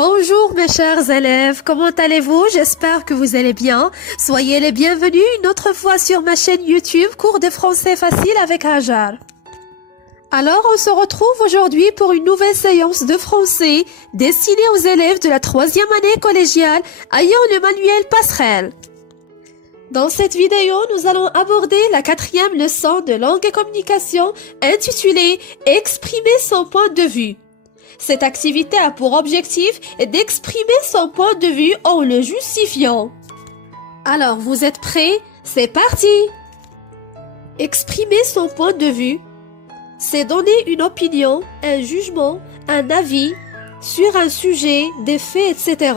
Bonjour mes chers élèves, comment allez-vous? J'espère que vous allez bien. Soyez les bienvenus une autre fois sur ma chaîne YouTube Cours de français facile avec Hajar. Alors on se retrouve aujourd'hui pour une nouvelle séance de français destinée aux élèves de la 3e année collégiale ayant le manuel Passerelle. Dans cette vidéo, nous allons aborder la 4e leçon de langue et communication intitulée « Exprimer son point de vue ». Cette activité a pour objectif d'exprimer son point de vue en le justifiant. Alors, vous êtes prêts? C'est parti! Exprimer son point de vue, c'est donner une opinion, un jugement, un avis sur un sujet, des faits, etc.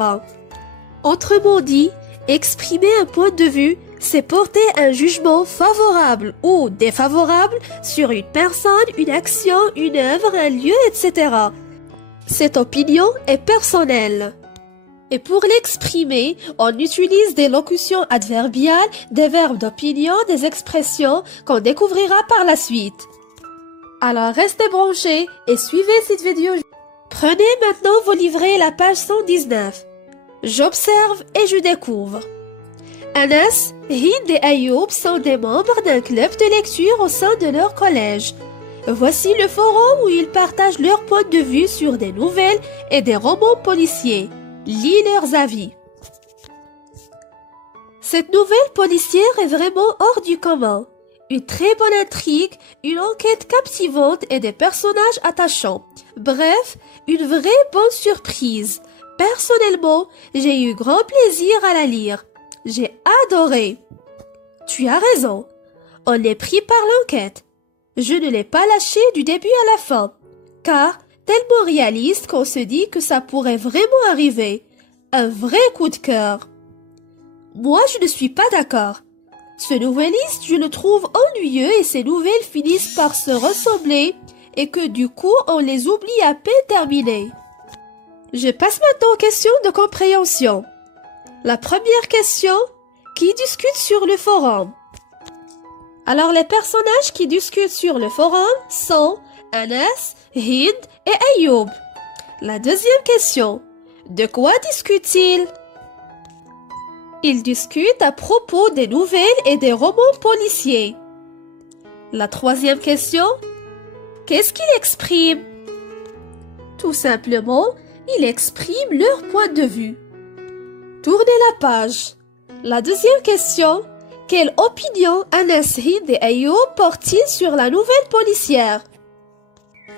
Autrement dit, exprimer un point de vue, c'est porter un jugement favorable ou défavorable sur une personne, une action, une œuvre, un lieu, etc. Cette opinion est personnelle. Et pour l'exprimer, on utilise des locutions adverbiales, des verbes d'opinion, des expressions qu'on découvrira par la suite. Alors restez branchés et suivez cette vidéo. Prenez maintenant vos livrets, la page 119. J'observe et je découvre. Anas, Hind et Ayoub sont des membres d'un club de lecture au sein de leur collège. Voici le forum où ils partagent leur point de vue sur des nouvelles et des romans policiers. Lis leurs avis. Cette nouvelle policière est vraiment hors du commun. Une très bonne intrigue, une enquête captivante et des personnages attachants. Bref, une vraie bonne surprise. Personnellement, j'ai eu grand plaisir à la lire. J'ai adoré. Tu as raison. On est pris par l'enquête. Je ne l'ai pas lâché du début à la fin, car tellement réaliste qu'on se dit que ça pourrait vraiment arriver. Un vrai coup de cœur. Moi, je ne suis pas d'accord. Ce nouvelliste, je le trouve ennuyeux et ses nouvelles finissent par se ressembler et que du coup, on les oublie à peine terminées. Je passe maintenant aux questions de compréhension. La première question, qui discute sur le forum? Alors, les personnages qui discutent sur le forum sont Anas, Hind et Ayoub. La deuxième question, de quoi discutent-ils? Ils discutent à propos des nouvelles et des romans policiers. La troisième question, qu'est-ce qu'ils expriment? Tout simplement, ils expriment leur point de vue. Tournez la page. La deuxième question, quelle opinion Anas, Hind et Ayoub portent-ils sur la nouvelle policière?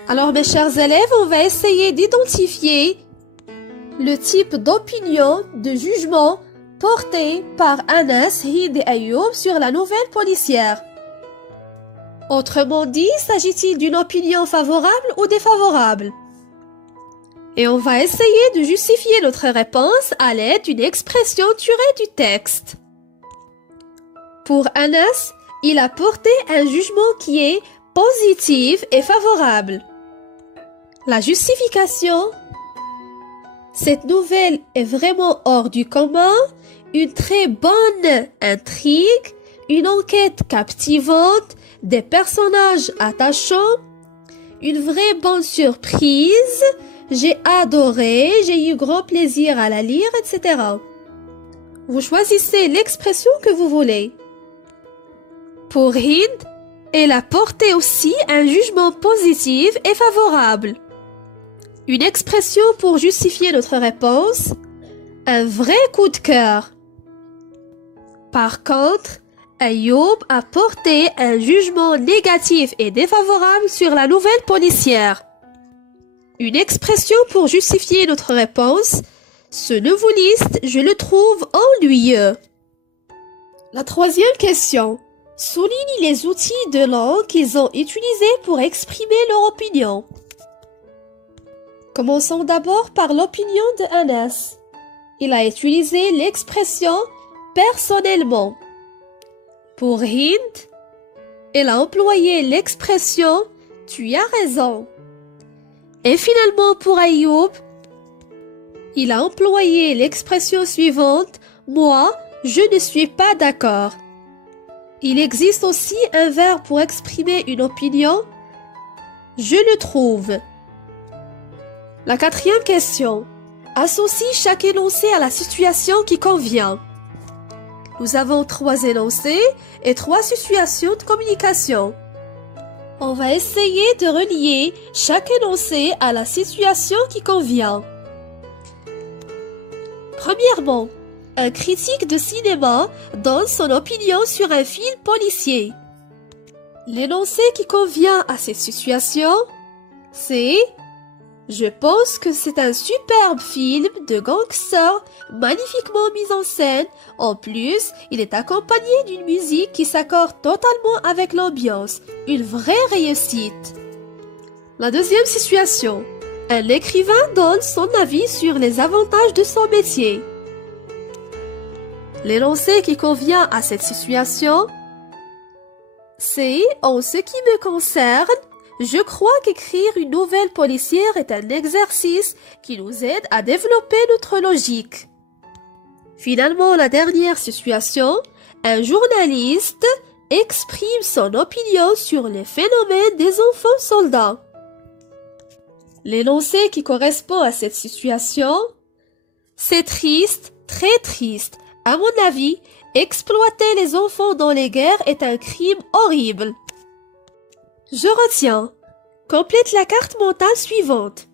Alors mes chers élèves, on va essayer d'identifier le type d'opinion, de jugement porté par Anas, Hind et Ayoub sur la nouvelle policière. Autrement dit, s'agit-il d'une opinion favorable ou défavorable? Et on va essayer de justifier notre réponse à l'aide d'une expression tirée du texte. Pour Anas, il a porté un jugement qui est positif et favorable. La justification. Cette nouvelle est vraiment hors du commun, une très bonne intrigue, une enquête captivante, des personnages attachants, une vraie bonne surprise, j'ai adoré, j'ai eu grand plaisir à la lire, etc. Vous choisissez l'expression que vous voulez. Pour Hind, elle a porté aussi un jugement positif et favorable. Une expression pour justifier notre réponse, un vrai coup de cœur. Par contre, Ayoub a porté un jugement négatif et défavorable sur la nouvelle policière. Une expression pour justifier notre réponse, ce noveliste, je le trouve ennuyeux. La troisième question. Souligne les outils de langue qu'ils ont utilisés pour exprimer leur opinion. Commençons d'abord par l'opinion de Anas. Il a utilisé l'expression « personnellement ». Pour Hind, elle a employé l'expression « tu as raison ». Et finalement pour Ayoub, il a employé l'expression suivante « moi, je ne suis pas d'accord ». Il existe aussi un verbe pour exprimer une opinion. Je le trouve. La quatrième question. Associe chaque énoncé à la situation qui convient. Nous avons 3 énoncés et 3 situations de communication. On va essayer de relier chaque énoncé à la situation qui convient. Premièrement, un critique de cinéma donne son opinion sur un film policier. L'énoncé qui convient à cette situation, c'est « Je pense que c'est un superbe film de gangsters magnifiquement mis en scène. En plus, il est accompagné d'une musique qui s'accorde totalement avec l'ambiance. Une vraie réussite. » La deuxième situation. Un écrivain donne son avis sur les avantages de son métier. L'énoncé qui convient à cette situation, c'est « En ce qui me concerne, je crois qu'écrire une nouvelle policière est un exercice qui nous aide à développer notre logique. » Finalement, la dernière situation, un journaliste exprime son opinion sur les phénomènes des enfants soldats. L'énoncé qui correspond à cette situation, c'est triste, très triste. À mon avis, exploiter les enfants dans les guerres est un crime horrible. Je retiens. Complète la carte mentale suivante.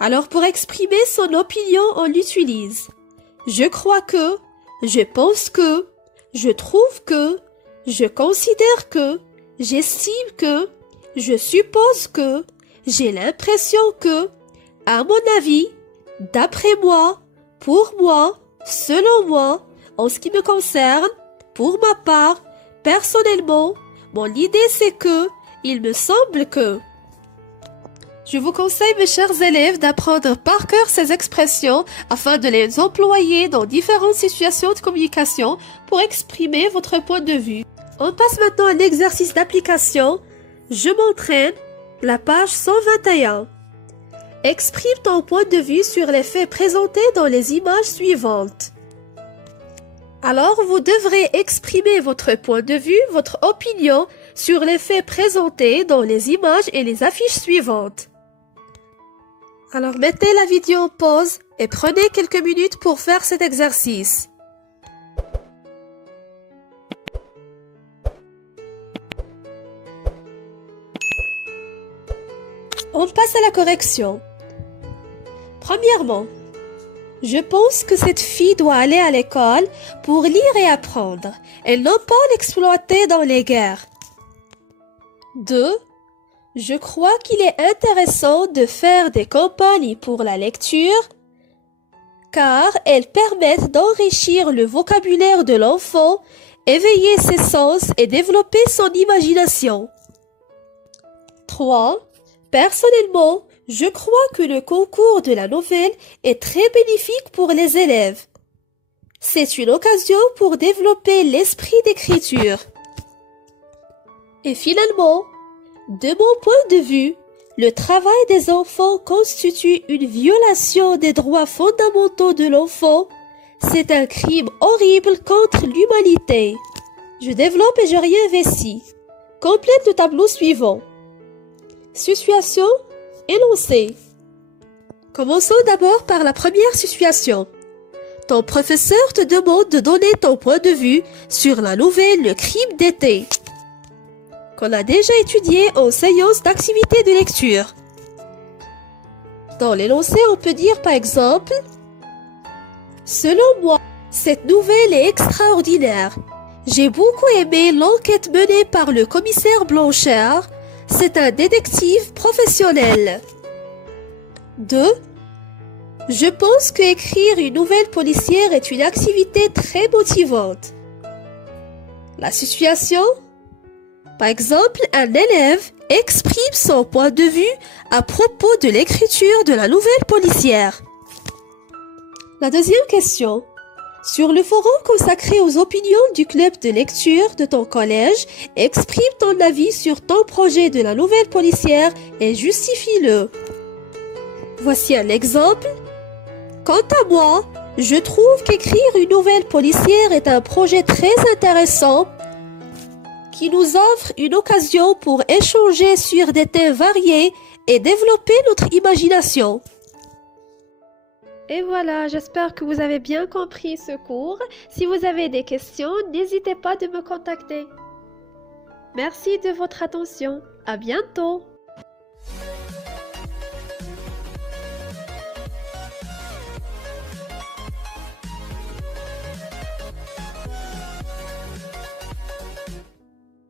Alors pour exprimer son opinion, on l'utilise. Je crois que, je pense que, je trouve que, je considère que, j'estime que, je suppose que, j'ai l'impression que, à mon avis, d'après moi, pour moi, selon moi, en ce qui me concerne, pour ma part, personnellement, mon idée c'est que, il me semble que. Je vous conseille, mes chers élèves, d'apprendre par cœur ces expressions afin de les employer dans différentes situations de communication pour exprimer votre point de vue. On passe maintenant à l'exercice d'application. Je m'entraîne, la page 121. Exprime ton point de vue sur les faits présentés dans les images suivantes. Alors, vous devrez exprimer votre point de vue, votre opinion sur les faits présentés dans les images et les affiches suivantes. Alors, mettez la vidéo en pause et prenez quelques minutes pour faire cet exercice. On passe à la correction. Premièrement, je pense que cette fille doit aller à l'école pour lire et apprendre, et non pas l'exploiter dans les guerres. 2. Je crois qu'il est intéressant de faire des campagnes pour la lecture, car elles permettent d'enrichir le vocabulaire de l'enfant, éveiller ses sens et développer son imagination. 3. Personnellement, je crois que le concours de la nouvelle est très bénéfique pour les élèves. C'est une occasion pour développer l'esprit d'écriture. Et finalement, de mon point de vue, le travail des enfants constitue une violation des droits fondamentaux de l'enfant. C'est un crime horrible contre l'humanité. Je développe et je réinvestis. Complète le tableau suivant. Situation, énoncé. Commençons d'abord par la première situation. Ton professeur te demande de donner ton point de vue sur la nouvelle Le Crime d'été, qu'on a déjà étudié en séance d'activité de lecture. Dans l'énoncé, on peut dire par exemple « Selon moi, cette nouvelle est extraordinaire. J'ai beaucoup aimé l'enquête menée par le commissaire Blanchard. C'est un détective professionnel. » 2. Je pense qu'écrire une nouvelle policière est une activité très motivante. La situation? Par exemple, un élève exprime son point de vue à propos de l'écriture de la nouvelle policière. La deuxième question. Sur le forum consacré aux opinions du club de lecture de ton collège, exprime ton avis sur ton projet de la nouvelle policière et justifie-le. Voici un exemple. Quant à moi, je trouve qu'écrire une nouvelle policière est un projet très intéressant qui nous offre une occasion pour échanger sur des thèmes variés et développer notre imagination. Et voilà, j'espère que vous avez bien compris ce cours. Si vous avez des questions, n'hésitez pas de me contacter. Merci de votre attention. À bientôt.